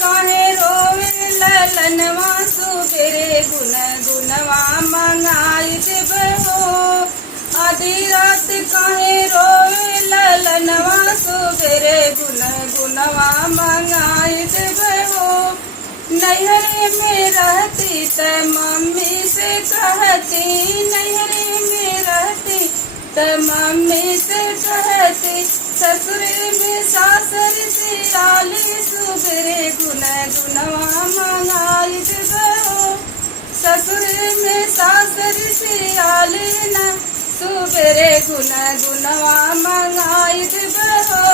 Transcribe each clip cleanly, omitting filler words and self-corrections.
काहे रोवे ललनवा सुबेरे गुन गुनवा मंगाई देबहो। आधी रात काहे रोवे ललनवा सुबेरे गुन गुनवा मंगाई देबहो। नैहरे में रहती त मम्मी से कहती, नैहरे में रहती त मम्मी से कहती, ससुरे में सासर से आली सुबेरे गुन गुनवा मंगाई देबहो। ससुरे में सासर से आली न सुबेरे गुन गुनवा मंगाई देबहो।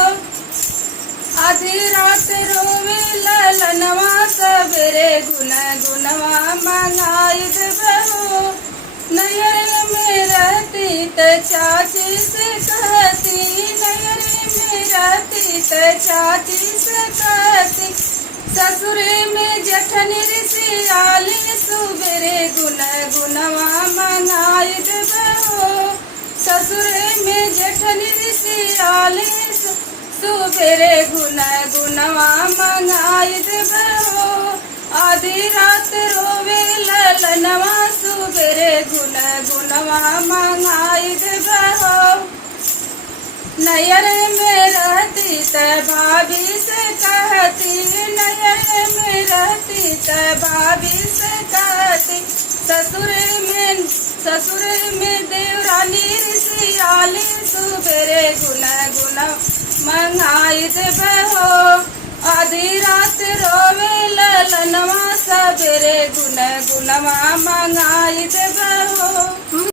आधी रात रोवे ललनवा सबेरे गुन गुनवा मंगाई देबहो। नैहरे में रहती त चाची से कहती, नैहरे में रहती त चाची से कहती, ससुरे में जठनी से आली सुबेरे गुन गुनवा मंगाई देबहो। ससुरे में जठनी से आली सुबेरे गुन गुनवा मंगाई देबहो। आधी रात रोवे ललनवा सुबेरे गुन गुनवा मंगाई देबहो। नैहरे में रहती त भाभी से कहती, नैहरे में रहती त भाभी से कहती, ससुरे में देवरानी से आली सुबेरे गुन गुनवा मंगाई देबहो। आधी रात रोवे ललनवा सबेरे गुन गुनवा मंगाई देबहो।